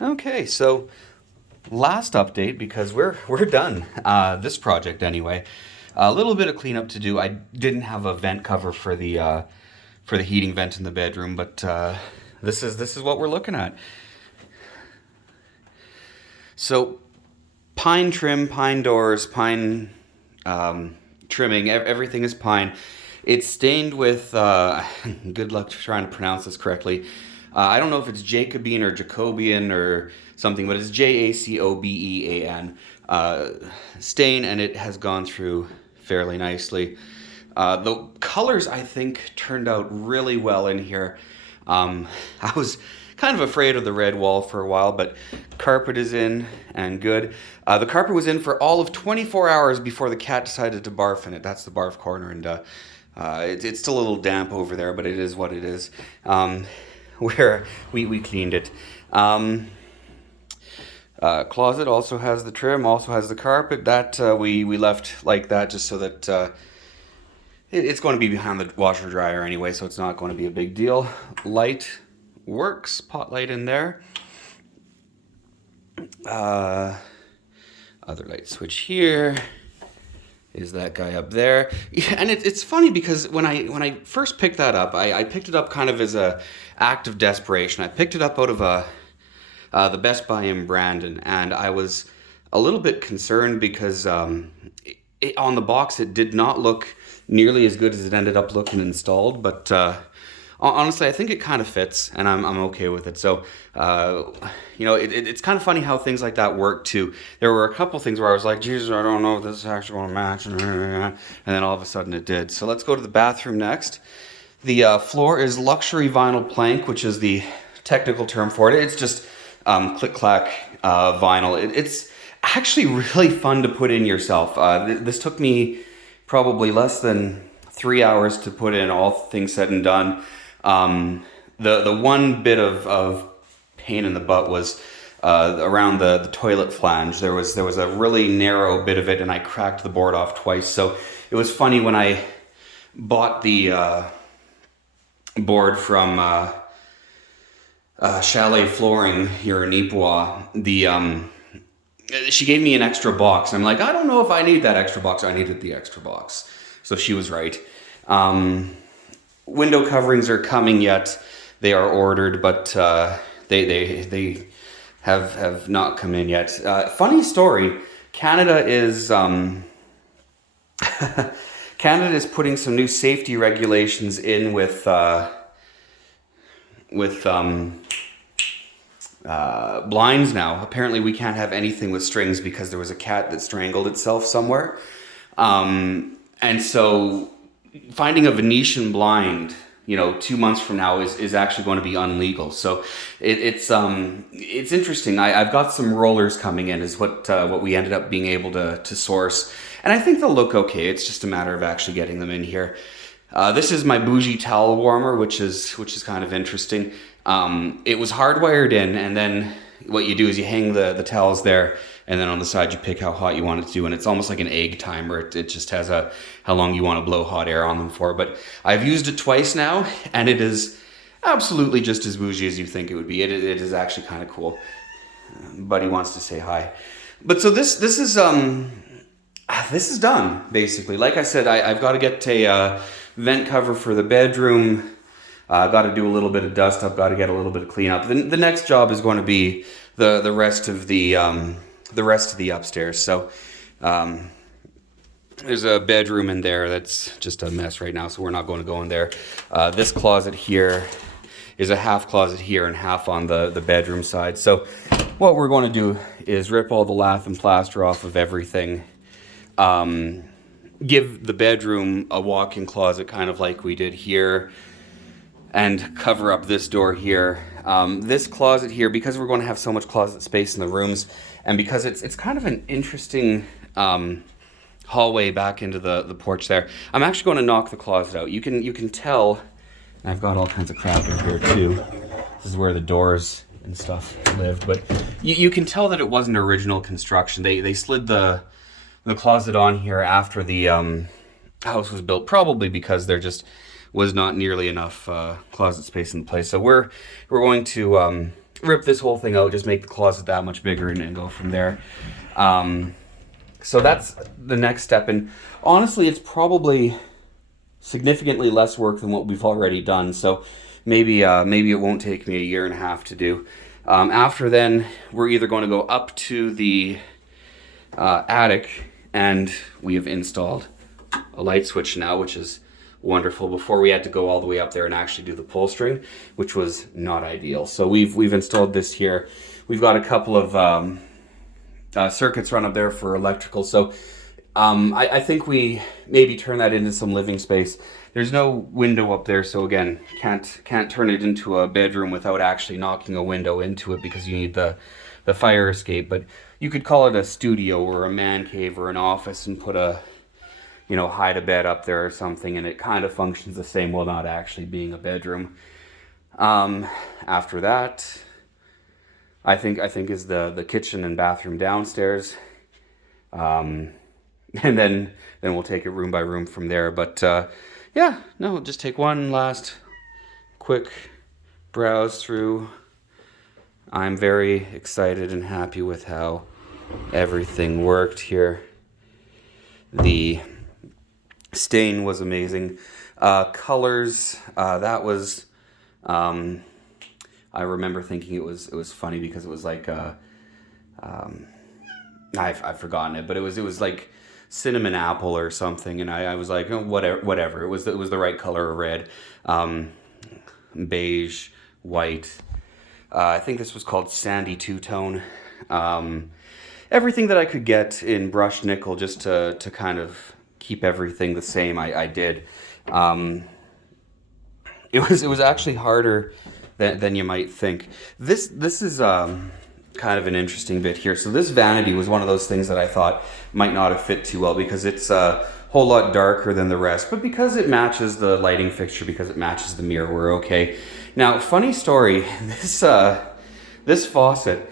Okay, so last update because we're done. This project anyway. A little bit of cleanup to do. I didn't have a vent cover for the heating vent in the bedroom, but this is what we're looking at. So pine trim, pine doors, pine trimming. Everything is pine. It's stained with. Good luck trying to pronounce this correctly. I don't know if it's Jacobean or Jacobian or something, but it's Jacobean stain, and it has gone through fairly nicely. The colors I think turned out really well in here. I was kind of afraid of the red wall for a while, but carpet is in and good. The carpet was in for all of 24 hours before the cat decided to barf in it. That's the barf corner, and it's still a little damp over there, but it is what it is. Where we cleaned it. Closet also has the trim, also has the carpet. That we left like that just so that it's going to be behind the washer dryer anyway, so it's not going to be a big deal. Light works, pot light in there. Uh, Other light switch here is that guy up there. Yeah, and it's funny because when I first picked that up, I picked it up kind of as a act of desperation. I picked it up out of the Best Buy in Brandon, and I was a little bit concerned because on the box it did not look nearly as good as it ended up looking installed, but honestly, I think it kind of fits, and I'm okay with it. So, it's kind of funny how things like that work too. There were a couple things where I was like, Jesus, I don't know if this is actually going to match, and then all of a sudden it did. So let's go to the bathroom next. The floor is luxury vinyl plank, which is the technical term for it. It's just click clack vinyl. It's actually really fun to put in yourself. This took me probably less than 3 hours to put in, all things said and done. The one bit of pain in the butt was around the toilet flange. There was a really narrow bit of it, and I cracked the board off twice. So it was funny when I bought the board from Chalet Flooring here in Ipoh. She gave me an extra box. I'm like, I don't know if I need that extra box. I needed the extra box. So she was right. Window coverings are coming yet. They are ordered, but they have not come in yet. Funny story. Canada is Canada is putting some new safety regulations in with blinds now. Apparently, we can't have anything with strings because there was a cat that strangled itself somewhere. And so finding a Venetian blind, 2 months from now is actually going to be unlegal. So it's interesting. I've got some rollers coming in, is what we ended up being able to source, and I think they'll look okay. It's just a matter of actually getting them in here. This is my bougie towel warmer, which is kind of interesting. It was hardwired in, and then what you do is you hang the towels there, and then on the side you pick how hot you want it to do, and it's almost like an egg timer. It just has how long you want to blow hot air on them for. But I've used it twice now, and it is absolutely just as bougie as you think it would be. It is actually kind of cool. Buddy wants to say hi. But so this is done basically. Like I said, I've got to get a vent cover for the bedroom. I've got to do a little bit of dust up. Got to get a little bit of cleanup. The next job is going to be the rest of the upstairs. So there's a bedroom in there that's just a mess right now, so we're not going to go in there. This closet here is a half closet here and half on the bedroom side. So what we're going to do is rip all the lath and plaster off of everything. Give the bedroom a walk-in closet, kind of like we did here, and cover up this door here. This closet here, because we're going to have so much closet space in the rooms, and because it's kind of an interesting hallway back into the porch there, I'm actually going to knock the closet out. You can tell, I've got all kinds of crap in here too. This is where the doors and stuff lived, but you can tell that it wasn't original construction. They slid the closet on here after the house was built, probably because there just was not nearly enough closet space in place. So we're going to rip this whole thing out, just make the closet that much bigger and go from there. So that's the next step. And honestly, it's probably significantly less work than what we've already done. So maybe it won't take me a year and a half to do. After then, we're either going to go up to the attic, and we have installed a light switch now, which is wonderful. Before, we had to go all the way up there and actually do the pull string, which was not ideal. So we've installed this here. We've got a couple of circuits run up there for electrical. So I think we maybe turn that into some living space. There's no window up there, so again, can't turn it into a bedroom without actually knocking a window into it, because you need the fire escape. But you could call it a studio or a man cave or an office and put a, hide a bed up there or something, and it kind of functions the same while not actually being a bedroom. After that, I think is the kitchen and bathroom downstairs. And then we'll take it room by room from there. But just take one last quick browse through. I'm very excited and happy with how everything worked here. The stain was amazing. Colors, that was, I remember thinking it was funny because it was like, I've forgotten it, but it was like cinnamon apple or something, and I was like, oh, whatever. It was the right color of red, beige, white. I think this was called Sandy Two-Tone. Everything that I could get in brushed nickel, just to kind of keep everything the same, I did. It was actually harder than you might think. This is kind of an interesting bit here. So this vanity was one of those things that I thought might not have fit too well, because it's a whole lot darker than the rest, but because it matches the lighting fixture, because it matches the mirror, we're okay. Now, funny story, this faucet,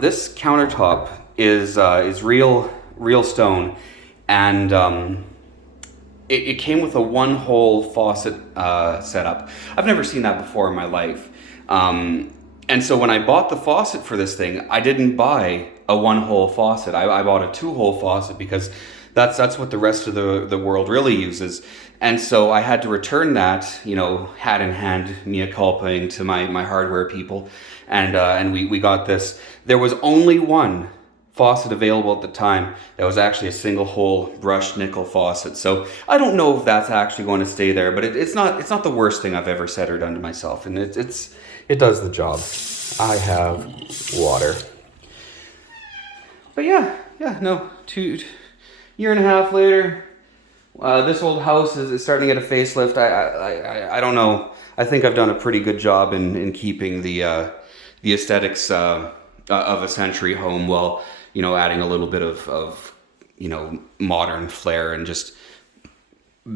this countertop is real stone, and it came with a one-hole faucet setup. I've never seen that before in my life. And so when I bought the faucet for this thing, I didn't buy a one-hole faucet. I bought a two-hole faucet, because that's what the rest of the world really uses. And so I had to return that, hat in hand, mea culpaing to my hardware people. And we got this. There was only one faucet available at the time that was actually a single hole brushed nickel faucet. So I don't know if that's actually going to stay there, but it's not the worst thing I've ever said or done to myself, and it does the job. I have water. But no, 2 year and a half later, this old house is starting to get a facelift. I don't know. I think I've done a pretty good job in keeping the aesthetics of a century home, while adding a little bit of modern flair and just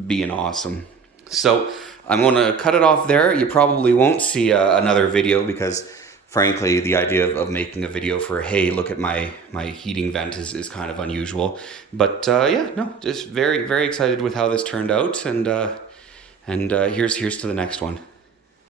being awesome. So I'm going to cut it off there. You probably won't see another video, because frankly, the idea of making a video for, hey, look at my heating vent is kind of unusual. But just very, very excited with how this turned out. And here's to the next one.